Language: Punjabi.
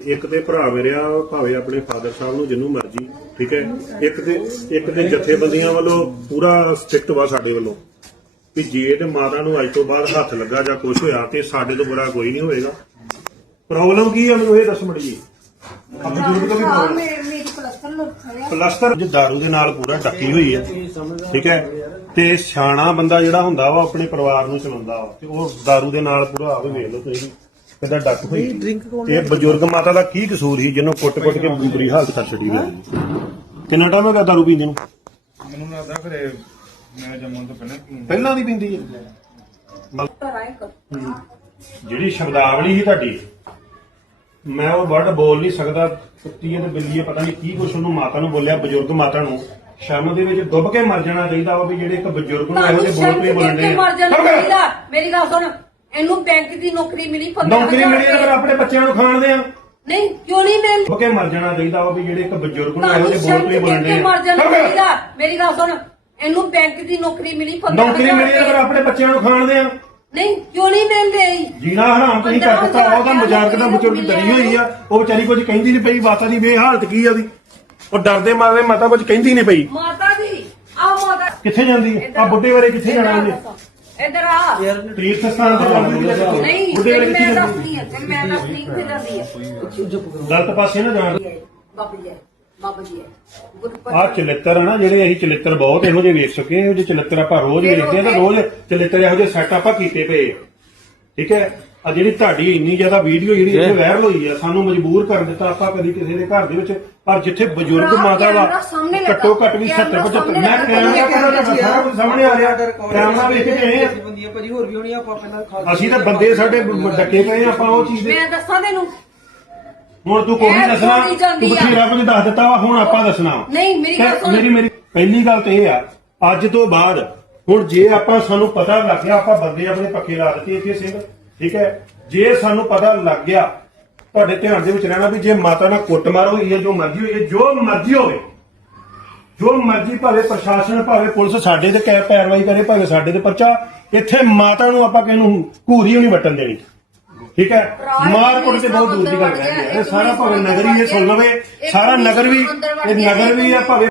ਇੱਕ ਤੇ ਭਰਾ ਮੇਰਿਆ ਭਾਵੇਂ ਆਪਣੇ ਫਾਦਰ ਸਾਹਿਬ ਨੂੰ ਜਿੰਨੂੰ ਮਰਜ਼ੀ ਠੀਕ ਹੈ? ਇੱਕ ਤੇ ਇੱਕ ਤੇ ਜਥੇਬੰਦੀਆਂ ਵੱਲੋਂ ਪੂਰਾ ਸਟ੍ਰਿਕਟ ਵਾ ਸਾਡੇ ਵੱਲੋਂ ਕਿ ਜੇ ਤੇ ਮਾਤਾ ਨੂੰ ਅੱਜ ਤੋਂ ਬਾਅਦ ਹੱਥ ਲੱਗਾ ਜਾਂ ਕੁਝ ਹੋਇਆ ਤੇ ਸਾਡੇ ਤੋਂ ਬੁਰਾ ਕੋਈ ਨਹੀਂ ਹੋਏਗਾ ਪ੍ਰੋਬਲਮ ਕੀ ਹੈ ਮੈਨੂੰ ਇਹ ਦੱਸ ਮੜੀ ਆ ਬਜ਼ੁਰਗ ਤੋਂ ਵੀ ਪ੍ਰੋਬਲਮ। ਪਲਸਤਰ ਜੇ ਦਾਰੂ ਦੇ ਨਾਲ ਪੂਰਾ ਟੱਕੀ ਹੋਈ ਹੈ ਠੀਕ ਹੈ? ਤੇ ਸਿਆਣਾ ਬੰਦਾ ਜਿਹੜਾ ਹੁੰਦਾ ਵਾ ਆਪਣੇ ਪਰਿਵਾਰ ਨੂੰ ਚਲਾਉਂਦਾ ਵਾ ਤੇ ਉਹ ਦਾਰੂ ਦੇ ਨਾਲ ਪੂਰਾ ਆਵੇ ਵੇਖ ਲਓ ਤੁਸੀਂ ਕਿੱਦਾਂ ਡੱਕ ਹੋਈ। ਤੇ ਇਹ ਬਜ਼ੁਰਗ ਮਾਤਾ ਦਾ ਕੀ ਕਸੂਰ ਸੀ ਜਿਹਨੂੰ ਕੁੱਟ-ਕੁੱਟ ਕੇ ਬੁਰੀ ਹਾਲਤ ਕਰ ਛੱਡੀ ਗਈ ਕਿੰਨਾ ਟਾਈਮ ਹੋ ਗਿਆ ਦਾਰੂ ਪੀਂਦੇ ਨੂੰ? ਮੈਨੂੰ ਲੱਗਦਾ ਖਰੇ ਮੈਂ ਜੰਮਣ ਤੋਂ ਪਹਿਲਾਂ ਪਹਿਲਾਂ ਦੀ ਪੀਂਦੀ? ਹੈ ਜਿਹੜੀ ਸ਼ਬਦਾਵਲੀ ਸੀ ਤੁਹਾਡੀ ਮੈਂ ਉਹ ਵਰਡ ਬੋਲ ਨਹੀਂ ਸਕਦਾ ਕੁੱਤੀ ਤੇ ਬਿੱਲੀ ਪਤਾ ਨਹੀਂ ਕੀ ਕੁਛ ਉਹਨੂੰ ਮਾਤਾ ਨੂੰ ਬੋਲਿਆ ਬਜ਼ੁਰਗ ਮਾਤਾ ਨੂੰ। ਸ਼ਰਮ ਦੇ ਵਿੱਚ ਡੁੱਬ ਕੇ ਮਰ ਜਾਣਾ ਚਾਹੀਦਾ ਵਾ ਵੀ ਜਿਹੜੇ ਇੱਕ ਬਜ਼ੁਰਗ ਨੂੰ ਇਹੋ ਜਿਹੇ ਬੋਲ ਪੇ ਬੋਲਣ ਦੇ ਮਰ ਜਾਣਾ ਚਾਹੀਦਾ। ਮੇਰੀ ਗੱਲ ਸੁਣ ਇਹਨੂੰ ਬੈਂਕ ਦੀ ਨੌਕਰੀ ਮਿਲੀ 15 ਨੌਕਰੀ ਮਿਲੀ ਤਾਂ ਫਿਰ ਆਪਣੇ ਬੱਚਿਆਂ ਨੂੰ ਖਾਣ ਦੇ ਆ ਨਹੀਂ ਕਿਉਂ ਨਹੀਂ ਮਿਲ? ਡੁੱਬ ਕੇ ਮਰ ਜਾਣਾ ਚਾਹੀਦਾ ਵਾ ਵੀ ਜਿਹੜੇ ਇੱਕ ਬਜ਼ੁਰਗ ਨੂੰ ਇਹੋ ਜਿਹੇ ਬੋਲ ਪੇ ਬੋਲਣ ਦੇ ਮਰ ਜਾਣਾ ਚਾਹੀਦਾ। ਮੇਰੀ ਗੱਲ ਸੁਣ ਇਹਨੂੰ ਬੈਂਕ ਦੀ ਨੌਕਰੀ ਮਿਲੀ 15 ਨੌਕਰੀ ਮਿਲੀ ਤਾਂ ਫਿਰ ਆਪਣੇ ਬੱਚਿਆਂ ਨੂੰ ਖਾਣ ਦੇ ਆ ਨਹੀਂ ਕਿਉਂ ਨਹੀਂ ਮਿਲਦੇ? ਜੀਣਾ ਹਰਾਮ ਤੁਸੀਂ ਕਰ ਦਿੱਤਾ। ਉਹਦਾ ਮਜ਼ਾਕ ਦਾ ਬਜ਼ੁਰਗ ਡਰੀ ਹੋਈ ਆ। ਉਹ ਵਿਚਾਰੀ ਕੁਝ ਕਹਿੰਦੀ ਨਹੀਂ ਪਈ ਮਾਤਾ ਦੀ ਵੇ ਹਾਲਤ ਕੀ ਆ ਉਹਦੀ? ਉਹ ਡਰਦੇ ਮਾਰੇ ਮਾਤਾ ਕੁਝ ਕਹਿੰਦੀ ਨਹੀਂ ਪਈ। ਮਾਤਾ ਦੀ ਆ ਮਾਤਾ ਕਿੱਥੇ ਜਾਂਦੀ ਆ? ਬੁੱਢੇ ਬਾਰੇ ਕਿੱਥੇ ਜਾਣਾ ਉਹਨੇ? ਇੱਧਰ ਆ ਤੀਰਥ ਸਥਾਨ ਤੇ ਜਾਂਦੀ ਹੈ ਨਹੀਂ ਕਿੱਥੇ ਮੈਂ ਜਾਂਦੀ ਦੱਸਦੀ ਆ ਤੈਨੂੰ ਮੈਂ ਦੱਸਦੀ ਕਿੱਥੇ ਜਾਂਦੀ ਆ ਹੈ? ਗਲਤ ਪਾਸੇ ਨਾ ਜਾਣ ਬਾਬਾ ਜੀ ਬਾਬਾ ਜੀ। ਗੁਰਪਤ ਆ ਚਲਿੱਤਰ ਆ ਨਾ ਜਿਹੜੇ ਅਸੀਂ ਚਲਿੱਤਰ ਬਹੁਤ ਇਹੋ ਜਿਹੇ ਵੇਖ ਸਕੇ ਇਹੋ ਜਿਹੇ ਚਲਿੱਤਰ ਆਪਾਂ ਰੋਜ਼ ਵੇਖਦੇ ਆ ਤਾਂ ਰੋਜ਼ ਚਲਿੱਤਰ ਇਹੋ ਜਿਹੇ ਸੈੱਟ ਆਪਾਂ ਕੀਤੇ ਪਏ ਆ। ਠੀਕ ਹੈ ਆ ਜਿਹੜੀ ਤੁਹਾਡੀ ਇੰਨੀ ਜ਼ਿਆਦਾ ਵੀਡੀਓ ਜਿਹੜੀ ਇੱਥੇ ਵਾਇਰਲ ਹੋਈ ਆ ਸਾਨੂੰ ਮਜਬੂਰ ਕਰ ਦਿੱਤਾ ਆਪਾਂ ਕਦੀ ਕਿਸੇ ਦੇ ਘਰ ਦੇ ਵਿੱਚ ਪਰ ਜਿੱਥੇ ਬਜ਼ੁਰਗ ਮਾਤਾ ਕੈਮਰਾ ਲੱਗਾ। ਘੱਟੋ ਘੱਟ ਵੀ ਕੈਮਰਾ 70 75 ਸਾਹਮਣੇ ਮੈਂ। ਕੈਮਰਾ ਕੋਲ ਸਾਰਾ ਕੁਝ ਸਾਹਮਣੇ ਆ ਰਿਹਾ ਕੈਮਰਾ ਵੇਖ ਕੇ ਗਏ ਆ ਬੰਦੀ ਹੈ ਭਾਜੀ ਹੋਰ ਵੀ ਹੋਣੀ ਆ, ਆਪਾਂ ਪਹਿਲਾਂ ਖਾ ਅਸੀਂ ਤਾਂ ਬੰਦੇ ਸਾਡੇ ਡੱਕੇ ਪਏ ਆ ਆਪਾਂ ਉਹ ਚੀਜ਼ ਦੇ ਮੈਂ ਦੱਸਾਂ ਤੈਨੂੰ ਹੁਣ ਤੂੰ ਕੋਈ ਦੱਸਣਾ ਤੂੰ। ਬਥੇਰਾ ਕੁਝ ਦੱਸ ਦਿੱਤਾ ਵਾ ਹੁਣ ਆਪਾਂ ਦੱਸਣਾ ਵਾ। ਨਹੀਂ, ਮੇਰੀ ਗੱਲ ਸੁਣ। ਮੇਰੀ ਮੇਰੀ ਪਹਿਲੀ ਗੱਲ ਤੇ ਇਹ ਆ ਅੱਜ ਤੋਂ ਬਾਅਦ ਹੁਣ ਜੇ ਆਪਾਂ ਸਾਨੂੰ ਪਤਾ ਲੱਗ ਗਿਆ ਆਪਾਂ ਬੰਦੇ ਆਪਣੇ ਪੱਕੇ ਲਾ ਦਿੱਤੇ ਇੱਥੇ ਸਿੰਘ ਠੀਕ ਹੈ? ਜੇ ਸਾਨੂੰ ਪਤਾ ਲੱਗ ਗਿਆ ਤੁਹਾਡੇ ਧਿਆਨ ਦੇ ਵਿੱਚ ਰਹਿਣਾ ਵੀ ਜੇ ਮਾਤਾ ਨਾਲ ਕੁੱਟਮਾਰ ਹੋਈ ਹੈ ਜੋ ਮਰਜ਼ੀ ਹੋਈ ਹੈ ਜੋ ਮਰਜ਼ੀ ਹੋਵੇ ਜੋ ਮਰਜ਼ੀ ਭਾਵੇਂ ਪ੍ਰਸ਼ਾਸਨ ਭਾਵੇਂ ਪੁਲਿਸ ਸਾਡੇ ਤੇ ਕੈ ਪੈਰਵਾਈ ਕਰੇ ਭਾਵੇਂ ਸਾਡੇ ਤੇ ਪਰਚਾ ਇੱਥੇ ਮਾਤਾ ਨੂੰ ਆਪਾਂ ਕਿਹਨੂੰ ਘੂਰੀ ਨਹੀਂ ਵਟਣ ਦੇਣੀ। ਠੀਕ ਹੈ? ਮਾਰ ਕੁੱਟ ਤੇ ਬਹੁਤ ਦੂਰ ਦੀ ਗੱਲ ਰਹਿ ਗਈ ਹੈ। ਸਾਰਾ ਭਾਵੇਂ ਨਗਰ ਹੀ ਇਹ ਸੁਣ ਲਵੇ ਸਾਰਾ ਨਗਰ ਵੀ ਇਹ ਨਗਰ ਵੀ ਆ ਭਾਵੇਂ